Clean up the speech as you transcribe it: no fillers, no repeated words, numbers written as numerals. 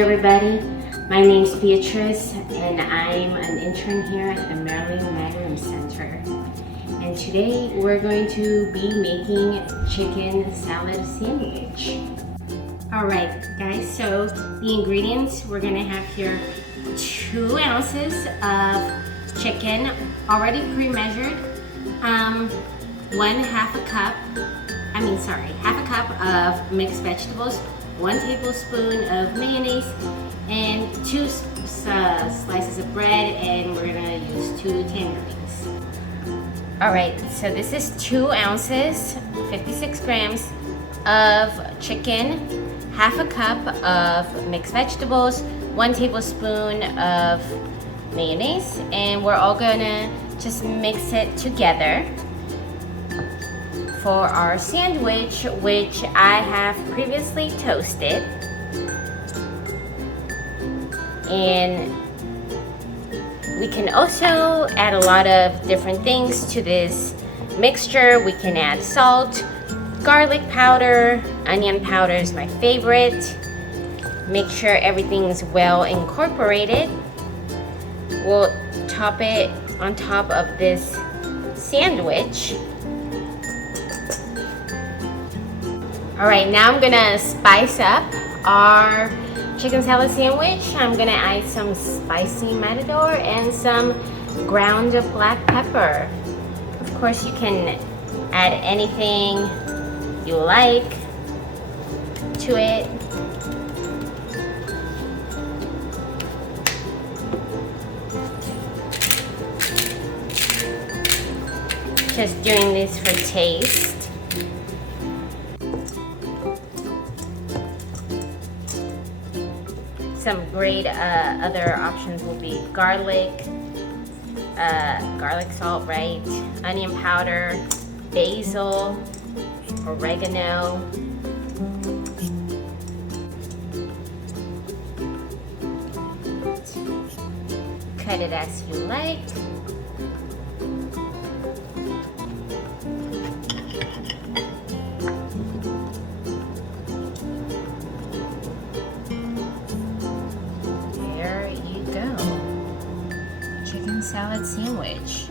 everybody, my name is Beatrice and I'm an intern here at the Maryland Magnum Center. And today we're going to be making chicken salad sandwich. Alright guys, so the ingredients we're going to have here: 2 ounces of chicken already pre-measured, half a cup of mixed vegetables, 1 tablespoon of mayonnaise, and 2 slices of bread, and we're gonna use 2 tangerines. Alright, so this is 2 ounces, 56 grams of chicken, half a cup of mixed vegetables, 1 tablespoon of mayonnaise, and we're all gonna just mix it together for our sandwich, which I have previously toasted. And we can also add a lot of different things to this mixture. We can add salt, garlic powder, onion powder is my favorite. Make sure everything's well incorporated. We'll top it on top of this sandwich. Alright, now I'm gonna spice up our chicken salad sandwich. I'm gonna add some spicy matador and some ground black pepper. Of course, you can add anything you like to it. Just doing this for taste. Some great other options will be garlic salt, right? Onion powder, basil, oregano. Cut it as you like. Chicken salad sandwich.